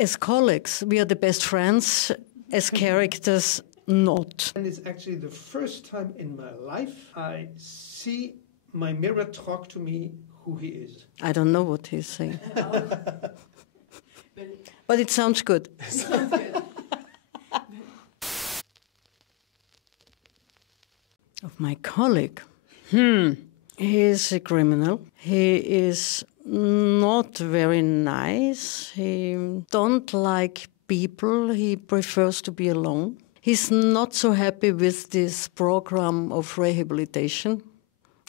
As colleagues, we are the best friends. As characters, not. And it's actually the first time in my life I see my mirror talk to me who he is. I don't know what he's saying. But it sounds good. It sounds good. Of my colleague. He is a criminal. He is not very nice. He don't like people. He prefers to be alone. He's not so happy with this program of rehabilitation.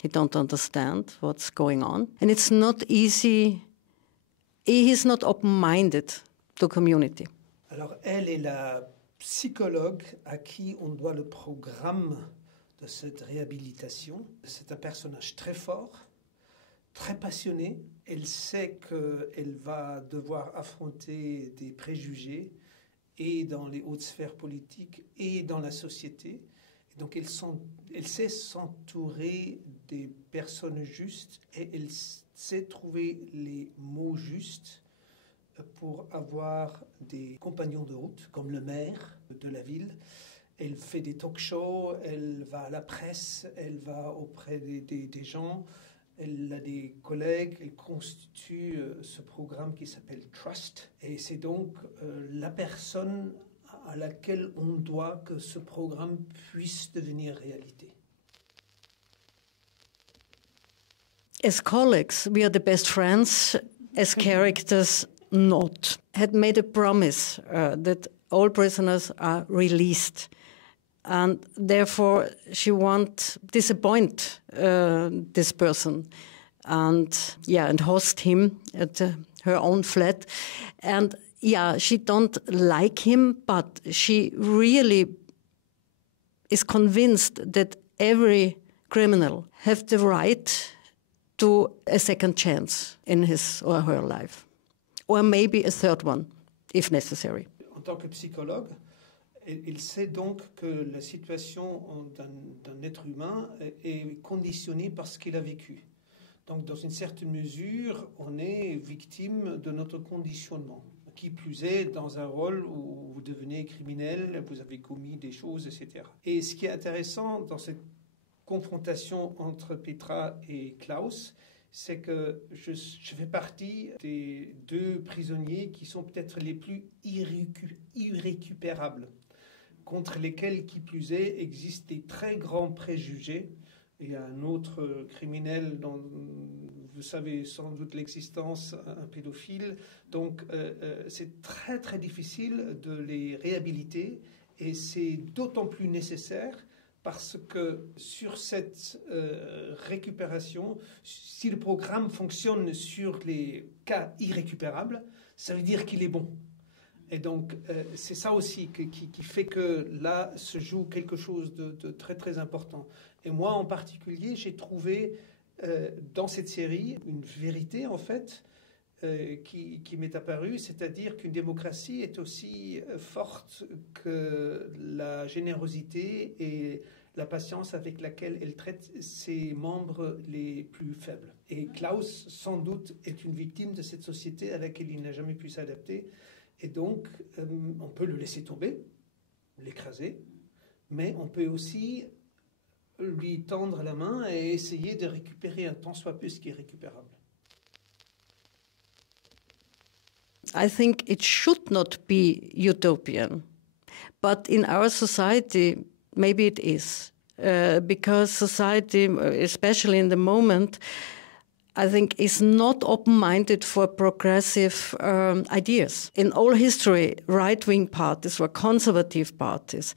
He don't understand what's going on. And it's not easy. He's not open-minded to community. Alors elle est la psychologue à qui on doit le programme de cette réhabilitation. C'est un personnage très fort, très passionné. Elle sait qu'elle va devoir affronter des préjugés et dans les hautes sphères politiques et dans la société. Et donc elle sait s'entourer des personnes justes et elle sait trouver les mots justes pour avoir des compagnons de route, comme le maire de la ville. Elle fait des talk-shows, elle va à la presse, elle va auprès des gens, elle a des collègues, elle constitue ce programme qui s'appelle Trust. Et c'est donc la personne à laquelle on doit que ce programme puisse devenir réalité. As colleagues, we are the best friends. As characters, not. Had made a promise that all prisoners are released. And therefore, she won't disappoint this person and host him at her own flat. And she don't like him, but she really is convinced that every criminal have the right to a second chance in his or her life. Or maybe a third one, if necessary. En tant que psychologue, il sait donc que la situation d'un être humain est conditionnée par ce qu'il a vécu. Donc, dans une certaine mesure, on est victime de notre conditionnement. Qui plus est, dans un rôle où vous devenez criminel, vous avez commis des choses, etc. Et ce qui est intéressant dans cette confrontation entre Petra et Klaus, c'est que je fais partie des deux prisonniers qui sont peut-être les plus irrécupérables, contre lesquels, qui plus est, existent des très grands préjugés. Il y a un autre criminel dont vous savez sans doute l'existence, un pédophile. Donc c'est très très difficile de les réhabiliter et c'est d'autant plus nécessaire parce que sur cette récupération, si le programme fonctionne sur les cas irrécupérables, ça veut dire qu'il est bon. Et donc, c'est ça aussi qui fait que là se joue quelque chose de très très important. Et moi, en particulier, j'ai trouvé dans cette série une vérité, en fait, qui m'est apparue, c'est-à-dire qu'une démocratie est aussi forte que la générosité et la patience avec laquelle elle traite ses membres les plus faibles. Et Klaus, sans doute, est une victime de cette société à laquelle il n'a jamais pu s'adapter. Et donc, on peut le laisser tomber, l'écraser, mais on peut aussi lui tendre la main et essayer de récupérer un tant soit peu ce qui est récupérable. I think it should not be utopian, but in our society, maybe it is, because society, especially in the moment, I think is not open-minded for progressive ideas. In all history, right-wing parties or conservative parties,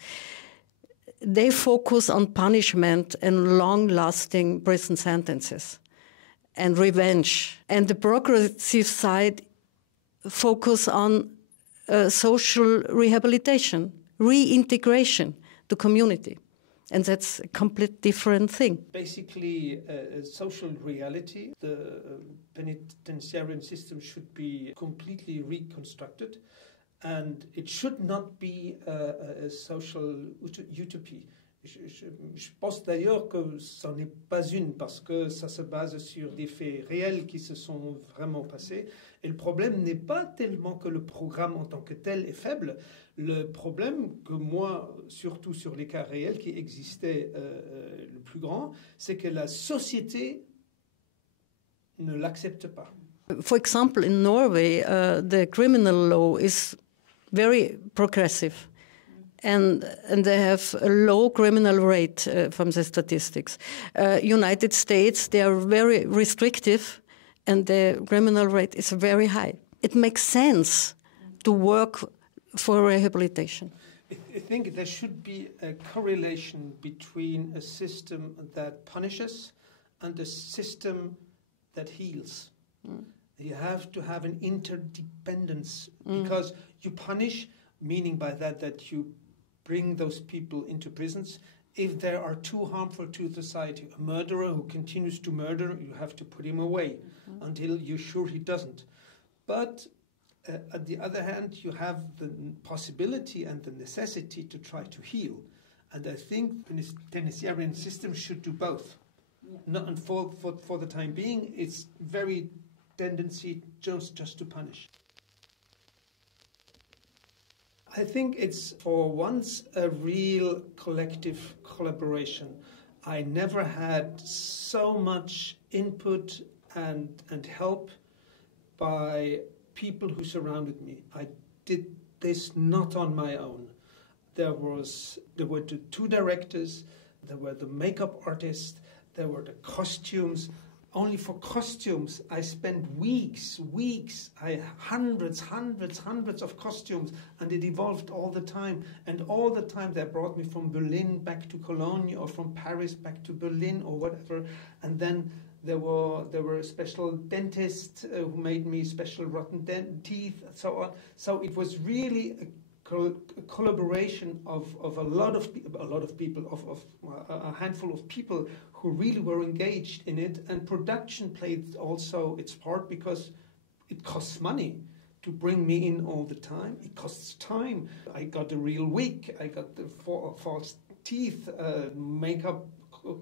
they focus on punishment and long-lasting prison sentences and revenge. And the progressive side focus on social rehabilitation, reintegration to community. And that's a complete different thing. Basically, social reality, the penitentiary system should be completely reconstructed, and it should not be a social utopia. Je pense d'ailleurs que ça n'est pas une, parce que ça se base sur des faits réels qui se sont vraiment passés. Et le problème n'est pas tellement que le programme en tant que tel est faible. Le problème que moi, surtout sur les cas réels qui existaient le plus grand, c'est que la société ne l'accepte pas. For example, in Norway, the criminal law is very progressive. And they have a low criminal rate from the statistics. United States, they are very restrictive, and the criminal rate is very high. It makes sense to work for rehabilitation. I think there should be a correlation between a system that punishes and a system that heals. You have to have an interdependence, because you punish, meaning by that you bring those people into prisons. If they are too harmful to society, a murderer who continues to murder, you have to put him away until you're sure he doesn't. But at the other hand, you have the possibility and the necessity to try to heal. And I think the penitentiary system should do both. Not, and for the time being, it's very tendency just to punish. I think it's for once a real collective collaboration. I never had so much input and help by people who surrounded me. I did this not on my own. There were the two directors, there were the makeup artist, there were the costumes. Only for costumes, I spent weeks. Hundreds of costumes, and it evolved all the time. And all the time they brought me from Berlin back to Cologne, or from Paris back to Berlin, or whatever. And then there were special dentists who made me special rotten teeth, and so on. So it was really a collaboration of a handful of people who really were engaged in it, and production played also its part, because it costs money to bring me in all the time. It costs time. I got a real wig, I got the false teeth, makeup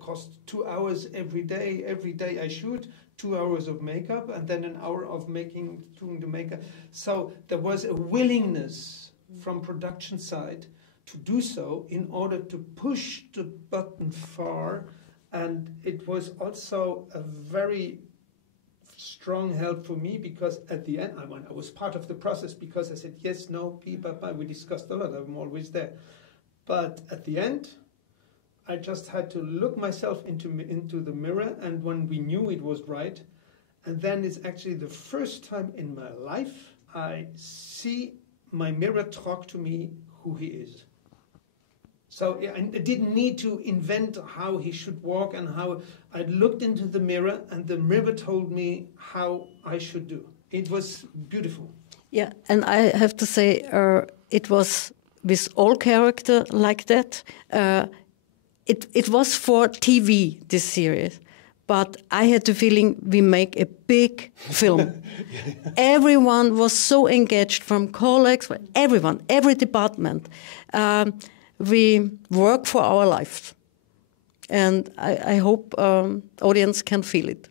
cost 2 hours every day. Every day I shoot 2 hours of makeup, and then an hour of doing the makeup. So there was a willingness from production side to do so in order to push the button far, and it was also a very strong help for me, because at the end I was part of the process, because I said yes, no, we discussed a lot, I'm always there. But at the end, I just had to look myself into the mirror, and when we knew it was right, and then it's actually the first time in my life I see my mirror talk to me who he is. So I didn't need to invent how he should walk, and how I looked into the mirror, and the mirror told me how I should do. It was beautiful. Yeah, and I have to say, it was with all character like that. It was for TV, this series. But I had the feeling we make a big film. Everyone was so engaged, from colleagues, everyone, every department. We work for our lives. And I hope audience can feel it.